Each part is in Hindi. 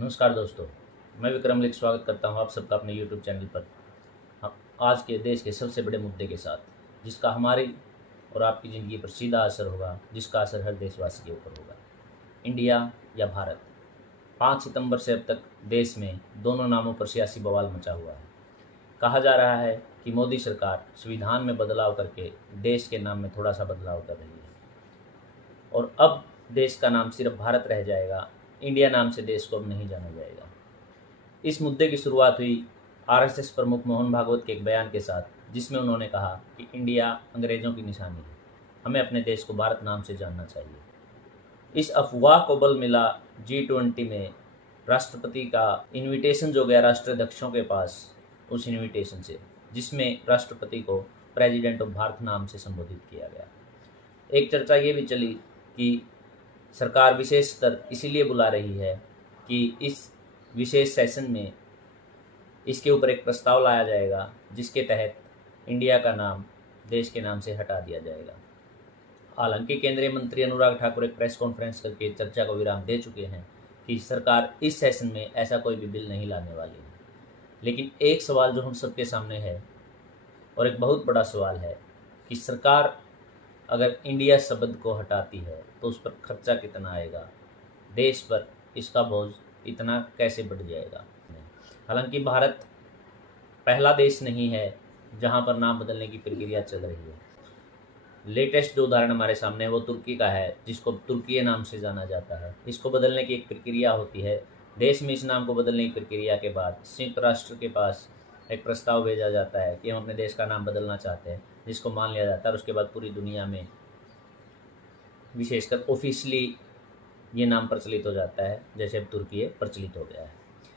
नमस्कार दोस्तों, मैं विक्रम लिख स्वागत करता हूं आप सबका अपने YouTube चैनल पर। हम आज के देश के सबसे बड़े मुद्दे के साथ, जिसका हमारी और आपकी ज़िंदगी पर सीधा असर होगा, जिसका असर हर देशवासी के ऊपर होगा। इंडिया या भारत। 5 सितंबर से अब तक देश में दोनों नामों पर सियासी बवाल मचा हुआ है। कहा जा रहा है कि मोदी सरकार संविधान में बदलाव करके देश के नाम में थोड़ा सा बदलाव कर रही है और अब देश का नाम सिर्फ भारत रह जाएगा, इंडिया नाम से देश को अब नहीं जाना जाएगा। इस मुद्दे की शुरुआत हुई आरएसएस प्रमुख मोहन भागवत के एक बयान के साथ, जिसमें उन्होंने कहा कि इंडिया अंग्रेज़ों की निशानी है, हमें अपने देश को भारत नाम से जानना चाहिए। इस अफवाह को बल मिला G20 में राष्ट्रपति का इनविटेशन जो गया राष्ट्राध्यक्षों के पास, उस इनविटेशन से, जिसमें राष्ट्रपति को प्रेसिडेंट ऑफ भारत नाम से संबोधित किया गया। एक चर्चा ये भी चली कि सरकार विशेष स्तर इसीलिए बुला रही है कि इस विशेष सेशन में इसके ऊपर एक प्रस्ताव लाया जाएगा जिसके तहत इंडिया का नाम देश के नाम से हटा दिया जाएगा। हालांकि केंद्रीय मंत्री अनुराग ठाकुर एक प्रेस कॉन्फ्रेंस करके चर्चा को विराम दे चुके हैं कि सरकार इस सेशन में ऐसा कोई भी बिल नहीं लाने वाली है। लेकिन एक सवाल जो हम सबके सामने है और एक बहुत बड़ा सवाल है कि सरकार अगर इंडिया शब्द को हटाती है तो उस पर खर्चा कितना आएगा, देश पर इसका बोझ इतना कैसे बढ़ जाएगा। हालांकि भारत पहला देश नहीं है जहां पर नाम बदलने की प्रक्रिया चल रही है। लेटेस्ट जो उदाहरण हमारे सामने है वो तुर्की का है, जिसको तुर्की नाम से जाना जाता है। इसको बदलने की एक प्रक्रिया होती है। देश में इस नाम को बदलने की प्रक्रिया के बाद संयुक्त राष्ट्र के पास एक प्रस्ताव भेजा जाता है कि हम अपने देश का नाम बदलना चाहते हैं, जिसको मान लिया जाता है और उसके बाद पूरी दुनिया में विशेषकर ऑफिशियली ये नाम प्रचलित हो जाता है, जैसे अब तुर्की प्रचलित हो गया है।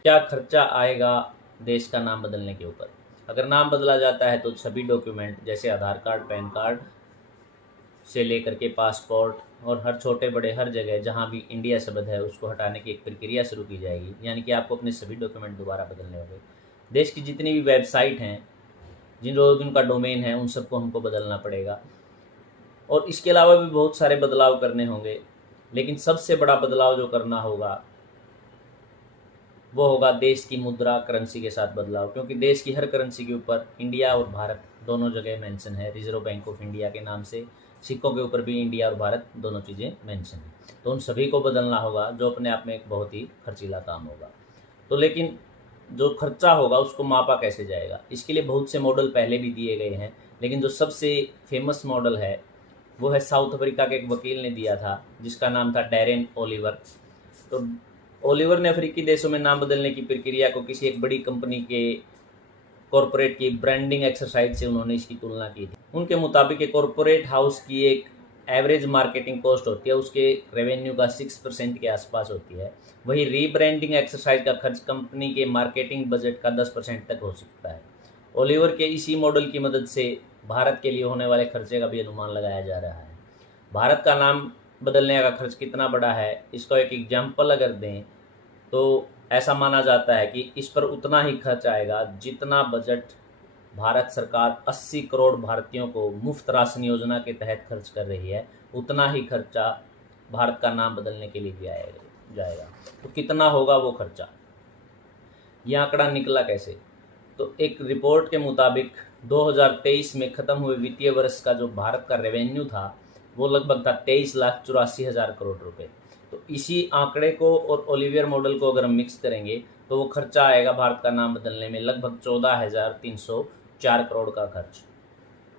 क्या खर्चा आएगा देश का नाम बदलने के ऊपर? अगर नाम बदला जाता है तो सभी डॉक्यूमेंट जैसे आधार कार्ड, पैन कार्ड से लेकर के पासपोर्ट और हर छोटे बड़े हर जगह जहाँ भी इंडिया शब्द है उसको हटाने की एक प्रक्रिया शुरू की जाएगी। यानी कि आपको अपने सभी डॉक्यूमेंट दोबारा बदलने होंगे। देश की जितनी भी वेबसाइट हैं, जिन लोगों का डोमेन है, उन सबको हमको बदलना पड़ेगा और इसके अलावा भी बहुत सारे बदलाव करने होंगे। लेकिन सबसे बड़ा बदलाव जो करना होगा वो होगा देश की मुद्रा करेंसी के साथ बदलाव, क्योंकि देश की हर करेंसी के ऊपर इंडिया और भारत दोनों जगह मेंशन है। रिजर्व बैंक ऑफ इंडिया के नाम से सिक्कों के ऊपर भी इंडिया और भारत दोनों चीज़ें मेंशन है। तो उन सभी को बदलना होगा, जो अपने आप में एक बहुत ही खर्चीला काम होगा। तो लेकिन जो खर्चा होगा उसको मापा कैसे जाएगा? इसके लिए बहुत से मॉडल पहले भी दिए गए हैं, लेकिन जो सबसे फेमस मॉडल है वो है साउथ अफ्रीका के एक वकील ने दिया था, जिसका नाम था डैरेन ओलिवर। तो ओलिवर ने अफ्रीकी देशों में नाम बदलने की प्रक्रिया को किसी एक बड़ी कंपनी के कॉरपोरेट की ब्रांडिंग एक्सरसाइज से उन्होंने इसकी तुलना की थी। उनके मुताबिक एक कॉरपोरेट हाउस की एक एवरेज मार्केटिंग कॉस्ट होती है, उसके रेवेन्यू का 6% के आसपास होती है। वही रीब्रांडिंग एक्सरसाइज का खर्च कंपनी के मार्केटिंग बजट का 10% तक हो सकता है। ओलिवर के इसी मॉडल की मदद से भारत के लिए होने वाले खर्चे का भी अनुमान लगाया जा रहा है। भारत का नाम बदलने का खर्च कितना बड़ा है, इसको एक एग्जाम्पल अगर दें तो ऐसा माना जाता है कि इस पर उतना ही खर्च आएगा जितना बजट भारत सरकार 80 करोड़ भारतीयों को मुफ्त राशन योजना के तहत खर्च कर रही है, उतना ही खर्चा भारत का नाम बदलने के लिए भी जाएगा। तो कितना होगा वो खर्चा? यह आंकड़ा निकला कैसे? तो एक रिपोर्ट के मुताबिक 2023 में ख़त्म हुए वित्तीय वर्ष का जो भारत का रेवेन्यू था वो लगभग था 23,84,000 करोड़ रुपए। तो इसी आंकड़े को और ओलिवियर मॉडल को अगर हम मिक्स करेंगे तो वो खर्चा आएगा भारत का नाम बदलने में लगभग 14,304 करोड़ का खर्च।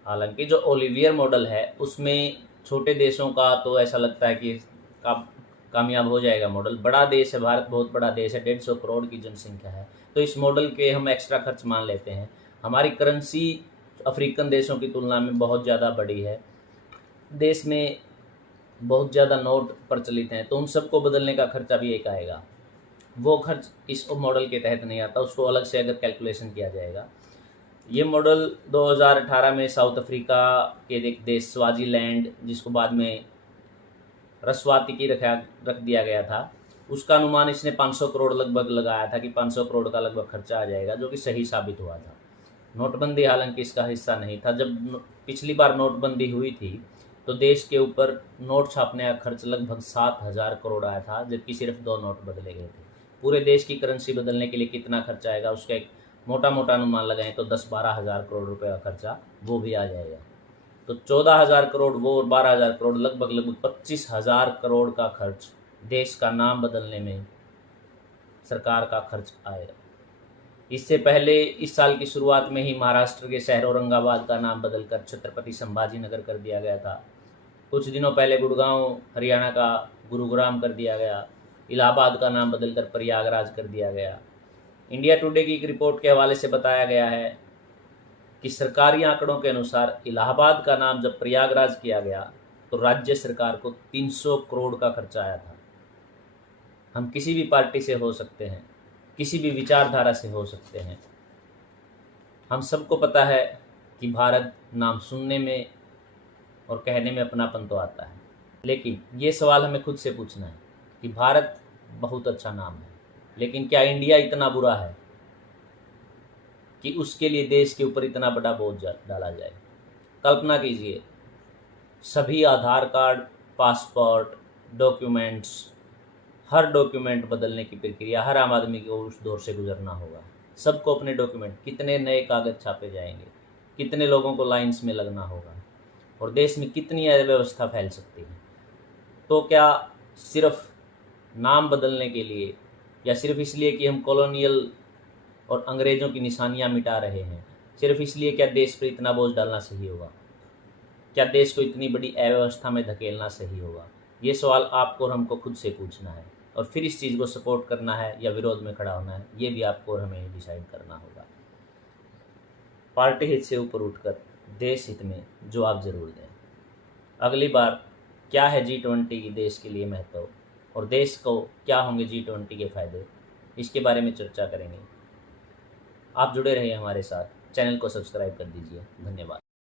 हालांकि जो ओलिवियर मॉडल है उसमें छोटे देशों का तो ऐसा लगता है कि कामयाब हो जाएगा मॉडल। बड़ा देश है भारत, बहुत बड़ा देश है, 150 करोड़ की जनसंख्या है, तो इस मॉडल के हम एक्स्ट्रा खर्च मान लेते हैं। हमारी करेंसी अफ्रीकन देशों की तुलना में बहुत ज़्यादा बड़ी है, देश में बहुत ज़्यादा नोट प्रचलित हैं, तो उन सबको बदलने का खर्चा भी एक आएगा। वो खर्च इस मॉडल के तहत नहीं आता, उसको अलग से अगर कैलकुलेशन किया जाएगा। ये मॉडल 2018 में साउथ अफ्रीका के एक देश स्वाजीलैंड, जिसको बाद में रस्वाती की रख दिया गया था, उसका अनुमान इसने 500 करोड़ लगभग लगाया था कि 500 करोड़ का लगभग खर्चा आ जाएगा, जो कि सही साबित हुआ था। नोटबंदी हालांकि इसका हिस्सा नहीं था। जब पिछली बार नोटबंदी हुई थी तो देश के ऊपर नोट छापने का खर्च लगभग 7,000 करोड़ आया था, जबकि सिर्फ 2 नोट बदले गए थे। पूरे देश की करेंसी बदलने के लिए कितना खर्चा आएगा, उसका एक मोटा मोटा अनुमान लगाएं तो 10-12 हज़ार करोड़ रुपए का खर्चा वो भी आ जाएगा। तो 14,000 करोड़ वो और 12,000 करोड़, लगभग 25,000 करोड़ का खर्च देश का नाम बदलने में सरकार का खर्च आएगा। इससे पहले इस साल की शुरुआत में ही महाराष्ट्र के शहर औरंगाबाद का नाम बदलकर छत्रपति संभाजी नगर कर दिया गया था। कुछ दिनों पहले गुड़गांव हरियाणा का गुरुग्राम कर दिया गया। इलाहाबाद का नाम बदलकर प्रयागराज कर दिया गया। इंडिया टुडे की एक रिपोर्ट के हवाले से बताया गया है कि सरकारी आंकड़ों के अनुसार इलाहाबाद का नाम जब प्रयागराज किया गया तो राज्य सरकार को 300 करोड़ का खर्चा आया था। हम किसी भी पार्टी से हो सकते हैं, किसी भी विचारधारा से हो सकते हैं, हम सबको पता है कि भारत नाम सुनने में और कहने में अपनापन तो आता है, लेकिन ये सवाल हमें खुद से पूछना है कि भारत बहुत अच्छा नाम है, लेकिन क्या इंडिया इतना बुरा है कि उसके लिए देश के ऊपर इतना बड़ा बोझ डाला जाए। कल्पना कीजिए, सभी आधार कार्ड, पासपोर्ट, डॉक्यूमेंट्स, हर डॉक्यूमेंट बदलने की प्रक्रिया हर आम आदमी को उस दौर से गुजरना होगा। सबको अपने डॉक्यूमेंट, कितने नए कागज़ छापे जाएंगे, कितने लोगों को लाइंस में लगना होगा और देश में कितनी अव्यवस्था फैल सकती है। तो क्या सिर्फ नाम बदलने के लिए या सिर्फ इसलिए कि हम कॉलोनियल और अंग्रेज़ों की निशानियां मिटा रहे हैं, सिर्फ इसलिए क्या देश पर इतना बोझ डालना सही होगा? क्या देश को इतनी बड़ी अव्यवस्था में धकेलना सही होगा? ये सवाल आपको और हमको खुद से पूछना है और फिर इस चीज़ को सपोर्ट करना है या विरोध में खड़ा होना है, ये भी आपको और हमें डिसाइड करना होगा। पार्टी हित से ऊपर उठकर देश हित में जवाब जरूर दें। अगली बार क्या है G20 की देश के लिए महत्व और देश को क्या होंगे G20 के फायदे, इसके बारे में चर्चा करेंगे। आप जुड़े रहिए हमारे साथ, चैनल को सब्सक्राइब कर दीजिए। धन्यवाद।